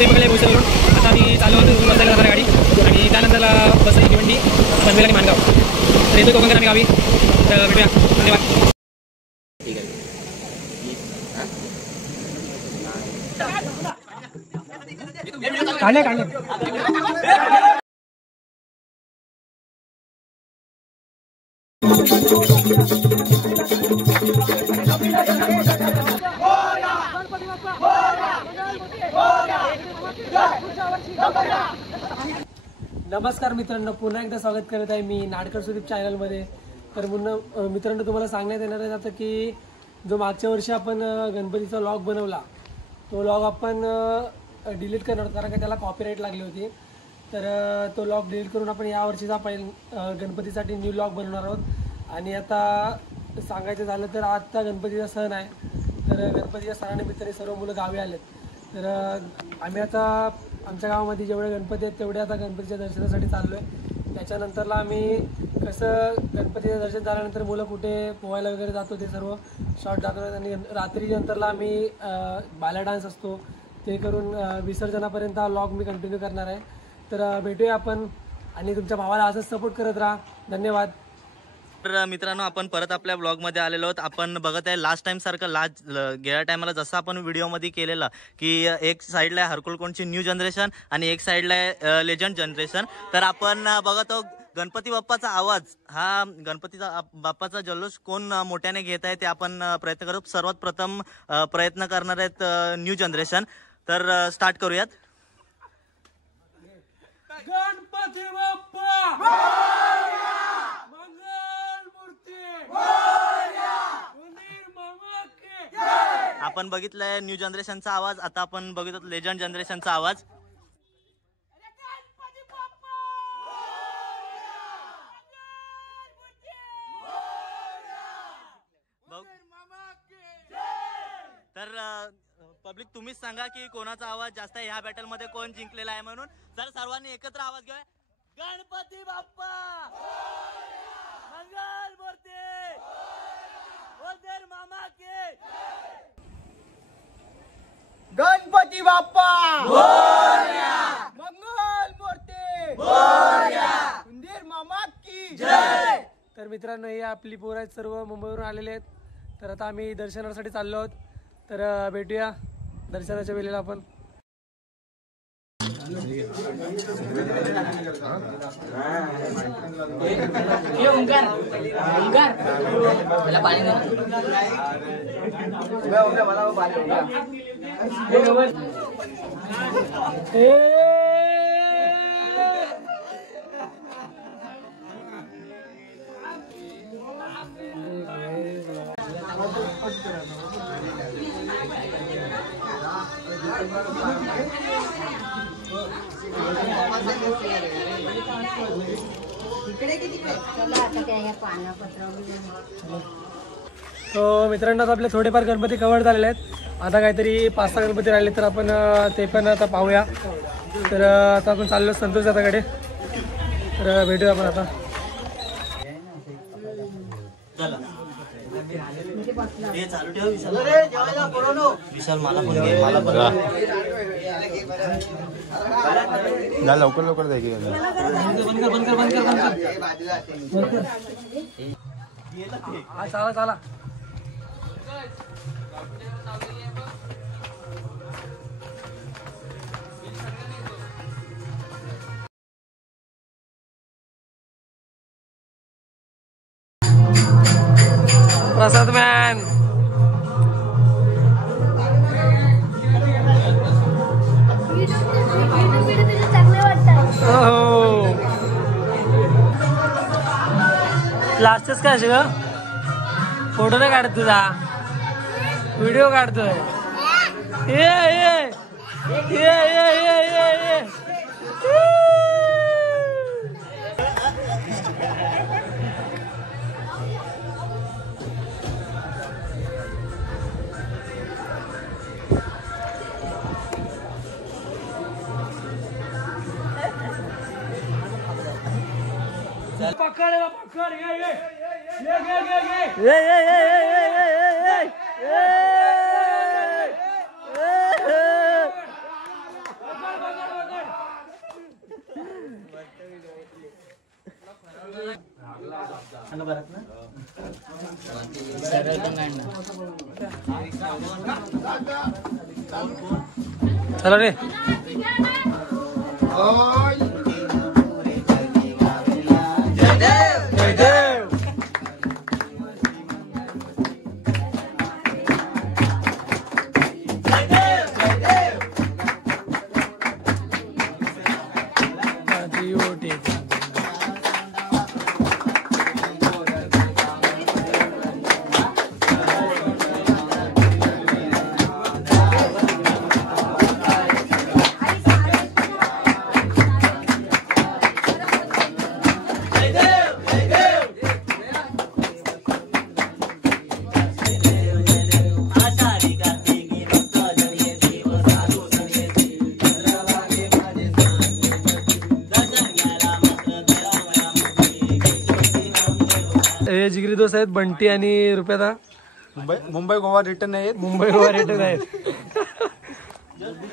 ते पकडले भोसरीवरून. आता आम्ही चालू होतो बसायला जाणार गाडी आणि त्यानंतरला बसायची भिवंडी, पनवेल आणि माणगाव. तर येतो कोकणकर आम्ही गावी. तर भेटूया. धन्यवाद. ठीक आहे. काढले काढले. नमस्कार मित्रांनो, पुन्हा एकदा स्वागत करत आहे मी नाडकर सुदीप चॅनलमध्ये. तर मित्रांनो, तुम्हाला सांगण्यात येणार आहे आता की जो मागच्या वर्षी आपण गणपतीचा व्लॉग बनवला तो व्लॉग आपण डिलीट करणार होतो, कारण का त्याला कॉपीराईट लागली होती. तर तो व्लॉग डिलीट करून आपण यावर्षीचा गणपतीसाठी न्यू व्लॉग बनवणार आहोत. आणि आता सांगायचं झालं तर आजचा गणपतीचा सण आहे. तर गणपतीच्या सणानिमित्त सर्व मुलं गावी आलेत. तर आम्ही आता आमच्या गावामध्ये जेवढे गणपती आहेत तेवढे आता गणपतीच्या दर्शनासाठी चाललो आहे. त्याच्यानंतरला आम्ही कसं गणपतीचं दर्शन झाल्यानंतर मुलं कुठे पोहायला वगैरे जातो ते सर्व शॉर्ट दाखवतात. आणि रात्रीनंतरला आम्ही बाला डान्स असतो ते करून विसर्जनापर्यंत हा व्लॉग मी कंटिन्यू करणार आहे. तर भेटूया आपण आणि तुमच्या भावाला असंच सपोर्ट करत राहा. धन्यवाद. तर मित्रांनो, आपण परत आपल्या ब्लॉगमध्ये आलेलो आहोत. आपण बघत आहे लास्ट टाइम सारखं गेल्या टायमाला जसं आपण व्हिडिओमध्ये केलेलं की एक साईडला आहे हरकुलकोणची न्यू जनरेशन आणि एक साईडला आहे लेजंड जनरेशन. तर आपण बघत आहोत गणपती बाप्पाचा आवाज, हा गणपतीचा बाप्पाचा जल्लोष कोण मोठ्याने घेत आहे ते आपण प्रयत्न करू. सर्वात प्रथम प्रयत्न करणार आहेत न्यू जनरेशन. तर स्टार्ट करूयात. गणपती बाप्पा आपण बघितलंय न्यू जनरेशनचा आवाज. आता आपण बघितलं लेजंड जनरेशनचा आवाज. तर पब्लिक तुम्हीच सांगा की कोणाचा आवाज जास्त आहे, ह्या बॅटल मध्ये कोण जिंकलेला आहे म्हणून. जर सर्वांनी एकत्र आवाज घेऊया. गणपती बाप्पा मंगल मूर्ती बोलदेर मामा के. गणपती बाप्पा मोरया, मंगल मूर्ती मोरया, उंदीर मामा की जय. तर मित्रांनो, हे आपली पोरं आहेत, सर्व मुंबईवरून आलेले आहेत. तर आता आम्ही दर्शनासाठी चाललो आहोत. तर भेटूया दर्शनाच्या वेळेला आपण. तो मित्रांनो, आता आपले थोडेफार गणपती कव्हर झालेले आहेत. आता काहीतरी 5-6 गणपती राहिले, तर आपण ते पण आता पाहूया. तर आता आपण चाललो संतोष दादाकडे. तर भेटूया आपण आता. चालू ठेव विशाल. मला पण घे, मला पण लवकर लवकर जाय की. चला चला. प्रसाद मॅन. लास्टच काय ग, फोटो नाही काढत तुझा, व्हिडिओ काढतोय. ये ये ये ये ये ये ये. पकड़ पकड़ ये ये चला रे. जय देव. हे जिगरी दोस्त आहेत बंटी आणि रुपयादा. मुंबई गोवा रिटर्न आहेत. मुंबई गोवा रिटर्न आहेत.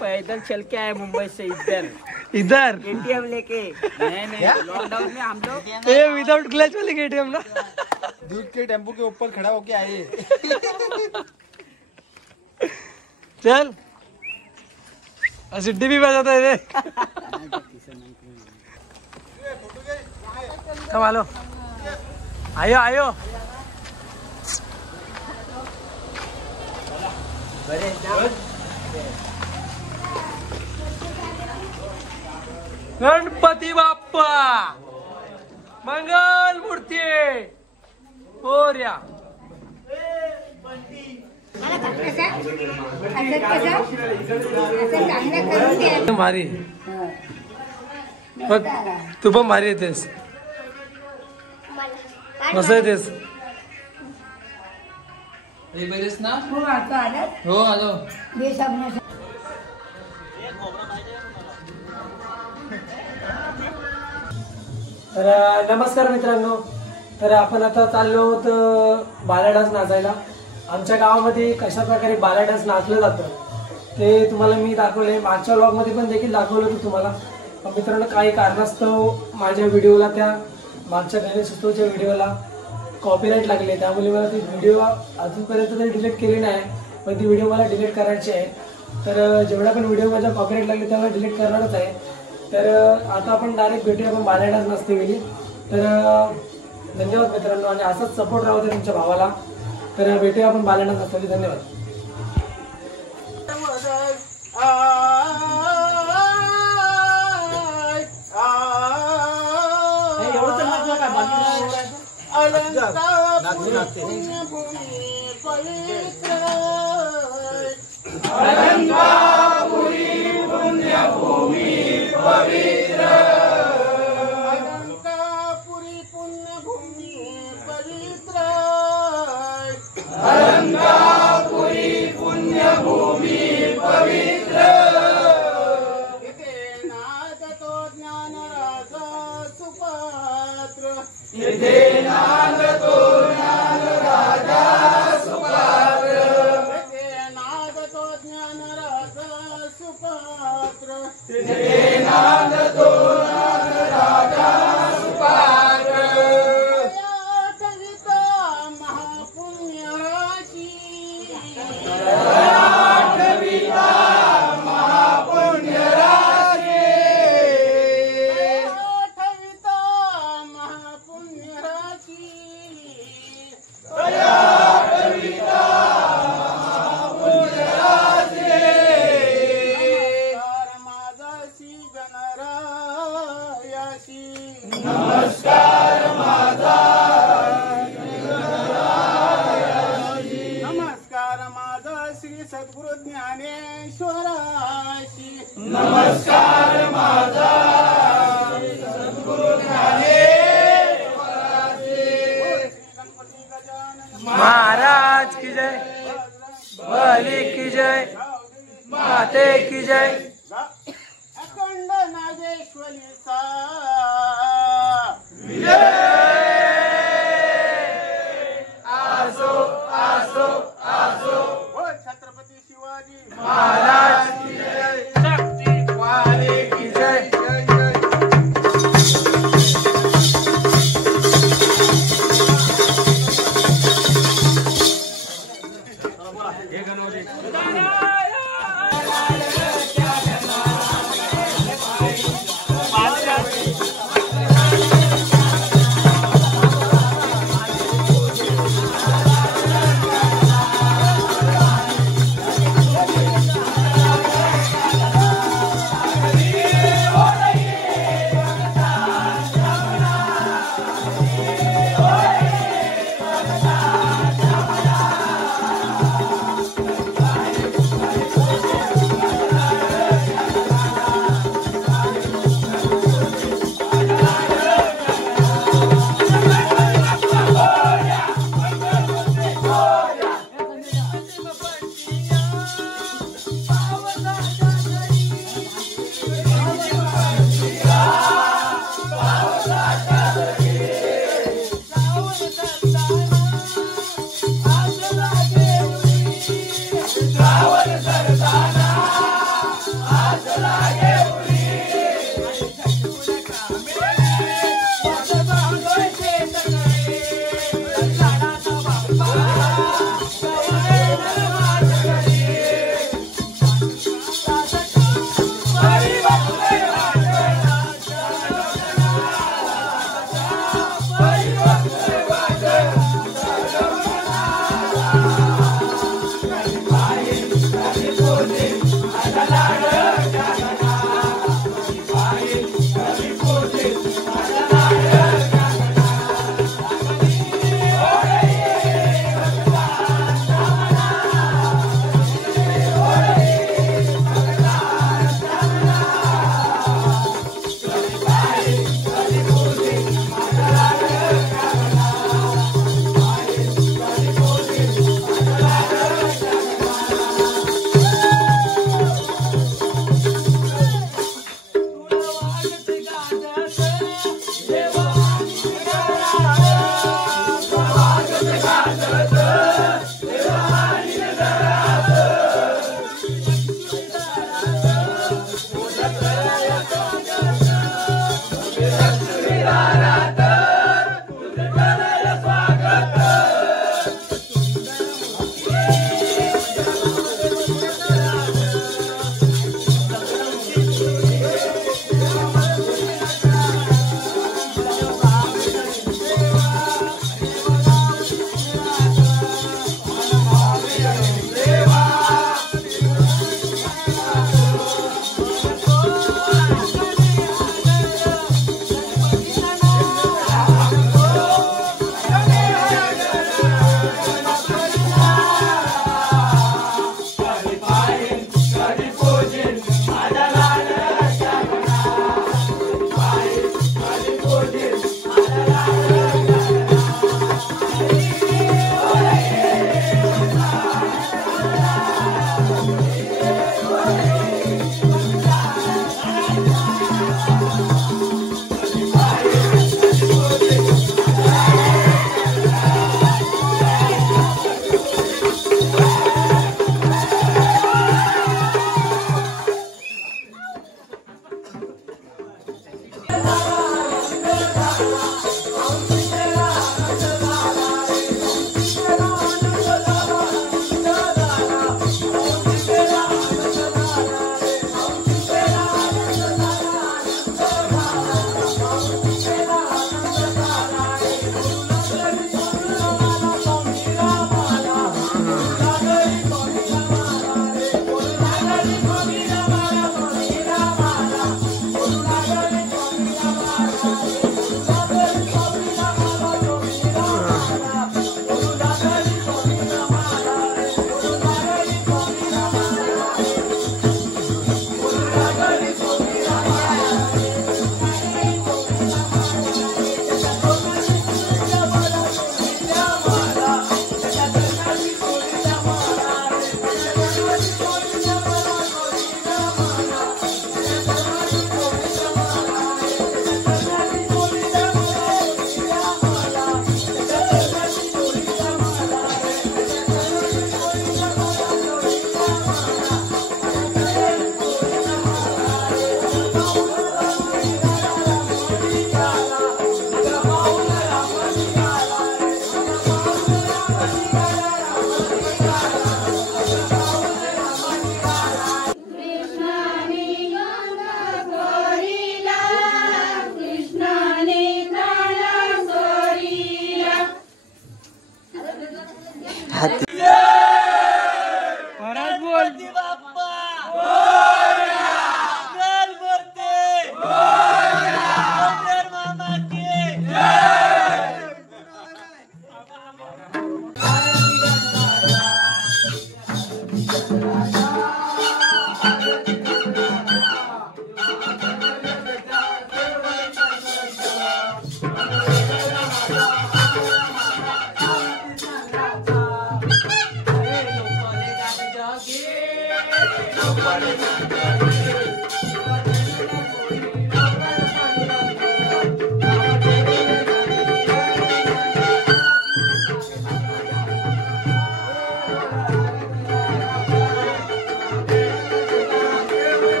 पैदल चल के आए मुंबई से इधर इधर लेके. नहीं लॉकडाउन में हम लोग ए विदाउट क्लच वाले एटीएम ना. दूध के टेम्पो के ऊपर खड़ा होके आए. चल सिड्डी भी बजाता है. कब आलो. आयो आयो. गणपती बाप्पा मंगल मूर्ती मोरया. भारी बघ तू पण भारी येतेस. कसं येतेस. हो आलो. तर नमस्कार मित्रांनो. तर आपण आता चाललो होतो बाला डान्स नाचायला. आमच्या गावामध्ये कशा प्रकारे बाला डान्स नाचलं जातं ते तुम्हाला मी दाखवले. मागच्या व्लॉगमध्ये पण देखील दाखवलं होतं तुम्हाला. पण मित्रांनो काही कारणास्तव माझ्या व्हिडिओला त्या मागच्या गणेशोत्सवच्या व्हिडिओला कॉपीराईट लागले. त्यामुळे मला ती व्हिडिओ अजूनपर्यंत तरी डिलीट केली नाही. पण ती व्हिडिओ मला डिलीट करायची आहे. तर जेवढा पण व्हिडिओ माझ्या कॉपीराईट लागले तेव्हा डिलीट करणारच आहे. तर आता आपण डायरेक्ट भेटूया आपण बाला डान्स नाचते गेली. तर धन्यवाद मित्रांनो आणि असाच सपोर्ट राहू दे तुमच्या भावाला. तर भेटूया आपण बाला डान्स नाचते. धन्यवाद. सद्गुरु ज्ञानेश्वराशी. नमस्कार माझा सद्गुरु ज्ञानेश्वराशी. महाराज की जय. बली की जय. माते की जय. अखंड नागेश्वरी सा आसो आसो आसो. छत्रपती शिवाजी महाराज की जय. शक्ती वाले की जय.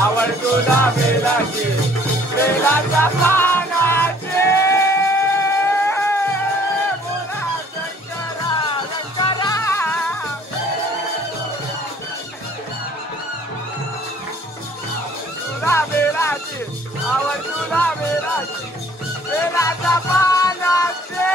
आवड तुला बेलाची बेलाच्या पानाचे बोला शंकरा शंकरा तुला बेलाची आवड तुला बेलाची बेलाच्या पानाचे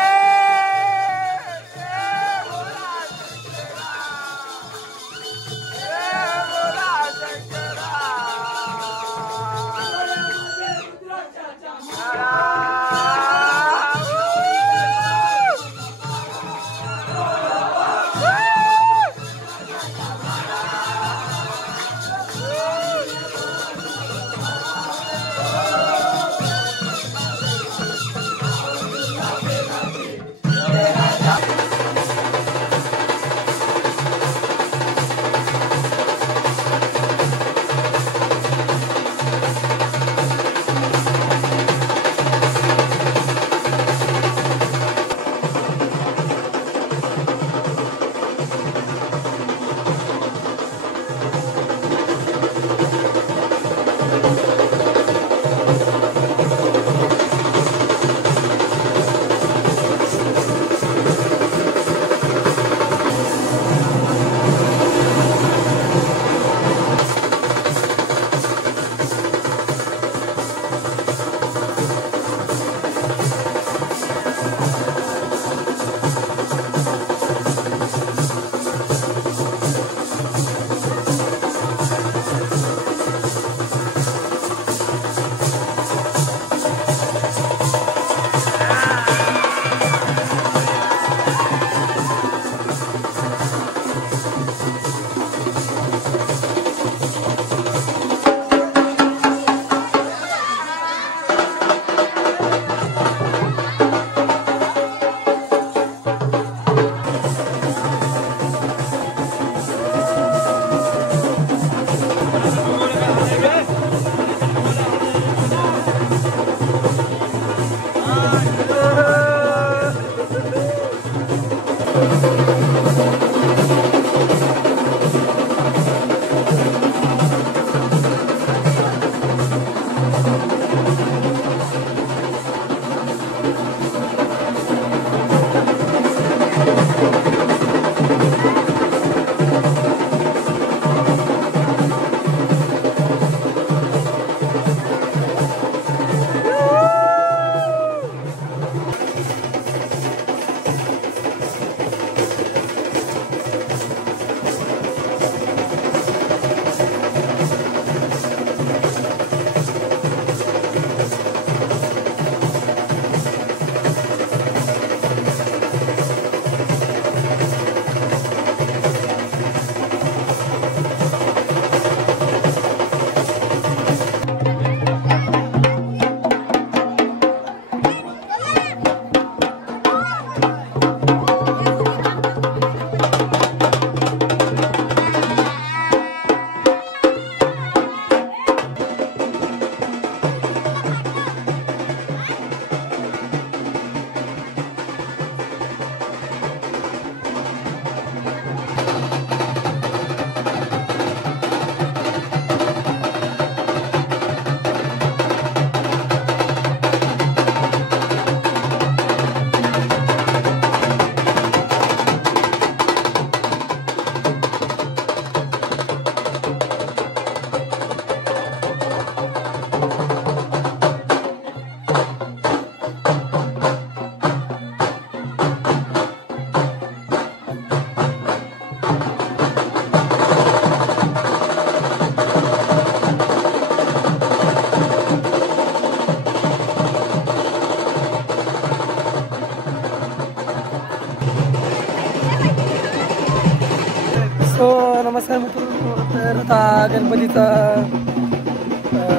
नमस्कार मित्रांनो. तर आता गणपतीचा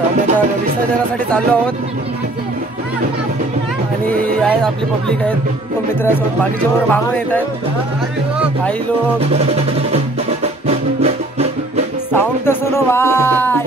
आम्ही आता विसर्जनासाठी चाललो आहोत आणि आहेत आपली पब्लिक आहेत, तो मित्रांसोबत बाकीचे बरोबर मागून येत आहेत. काही लोक साऊंड तर सुनो भाई.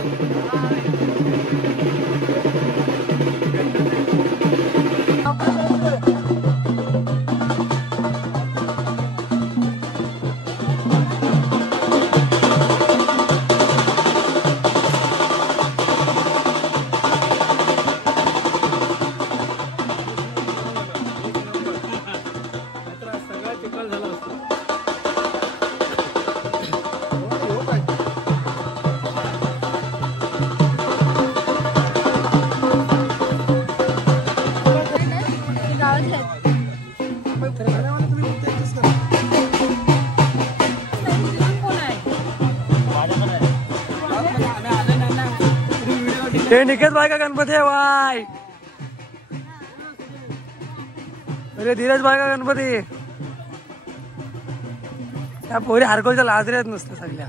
हे निकेत भाई का गणपती आहे भाई. अरे धीरज भाई का गणपती. त्या पोरी हारकोलच्या लाजऱ्यात नसतं सगळ्या.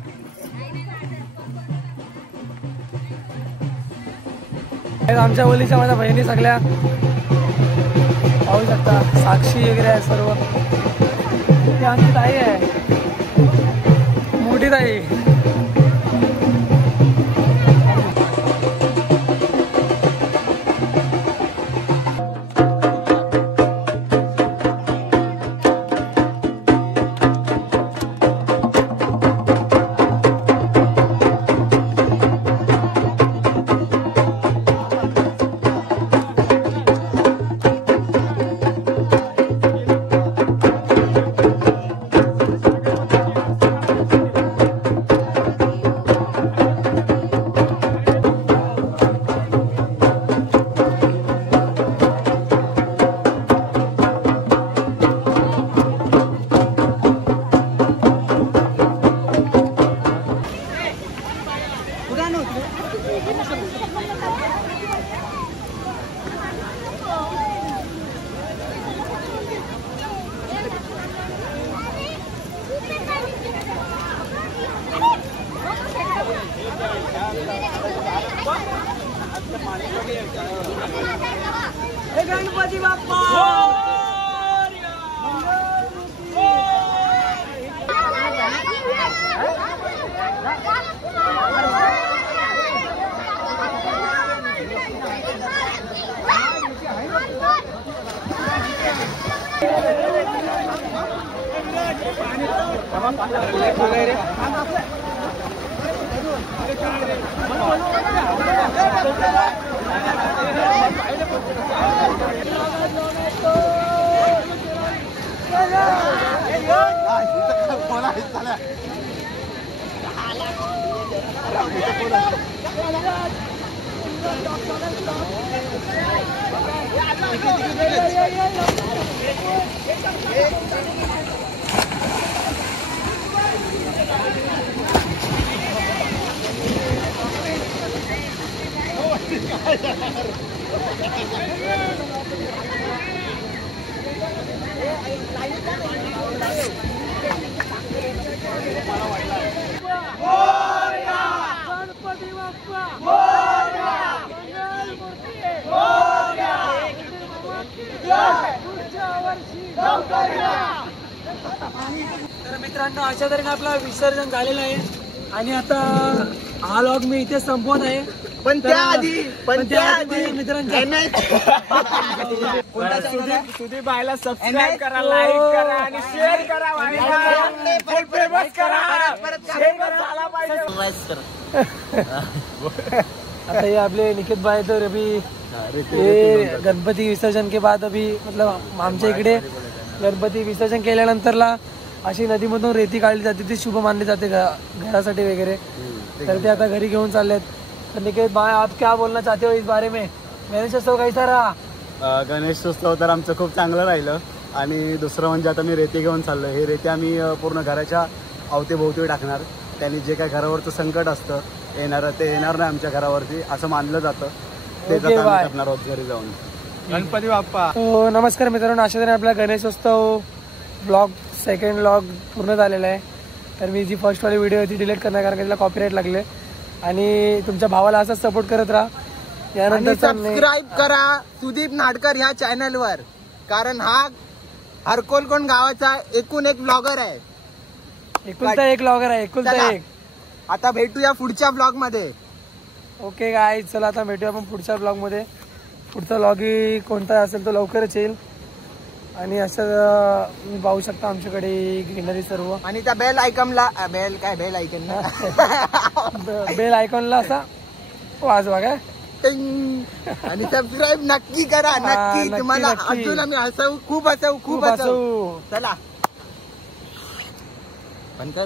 आमच्या ओलीच्या माझ्या बहिणी सगळ्या पाहू शकता. साक्षी वगैरे आहे सर्व. ती आमची ताई आहे, मोठी ताई. गणपती बाप्पा तर मित्रांनो अशा तऱ्हेने आपला विसर्जन झालेलं आहे आणि आता हा लॉग मी इथे संपवत आहे. पण त्याआधी मित्रांनो सुदीप भाईला सबस्क्राईब करा, लाईक करा आणि शेअर करा आणि फेमस करा. आता ये आपले निकेत भाई तर अभी ये गणपती विसर्जन के बाद अभी मतलब आमच्या इकडे गणपती विसर्जन केल्यानंतरला अशी नदीमधून रेती काढली जाते, ती शुभ मानली जाते घरासाठी वगैरे. तर ते आता घरी घेऊन चाललेत. तर निकेत भाई आप क्या बोलना चाहते हो इस बारे में? गणेशोत्सव कैसा रहा? गणेशोत्सव तर आमचं खूप चांगलं राहिलं. आणि दुसरं म्हणजे आता मी रेती घेऊन चाललो. हे रेती आम्ही पूर्ण घराच्या अवतीभोवती टाकणार. त्यांनी जे काय घरावरचं संकट असतं येणार ते येणार नाही आमच्या घरावरती असं मानलं जातं. ते करणार आहोत घरी जाऊन. गणपती बाप्पा. नमस्कार मित्रांनो, अशा तऱ्हेने आपला गणेशोत्सव ब्लॉग सेकंड ब्लॉग पूर्ण झालेला आहे. तर मी जी फर्स्टवाली व्हिडिओ होती डिलीट करणार कारण का तिला कॉपीराईट लागले. आणि तुमच्या भावाला असाच सपोर्ट करत राहा. यानंतर सबस्क्राईब करा सुदीप नाडकर ह्या चॅनलवर, कारण हा हरकोलकोंड गावाचा एकूण एक ब्लॉगर आहे. एकुलता एक ब्लॉगर आहे, एकुलता चला. एक. आता भेटूया पुढच्या ब्लॉग मध्ये. ओके गाईज, चला आता भेटूया आपण पुढच्या ब्लॉगमध्ये. पुढचा ब्लॉग कोणता असेल तो लवकरच येईल. आणि असं तुम्ही पाहू शकता आमच्याकडे ग्रीनरी सर्व. आणि त्या बेल आयकॉनला बेल आयकॉन बेल आयकॉनला असा वाजवा काय. आणि सबस्क्राईब नक्की करा, नक्की. नक्की, तुम्हाला नक्की. अजून आम्ही हसवू, खूप हसवू, खूप हसवू. चला पण कर.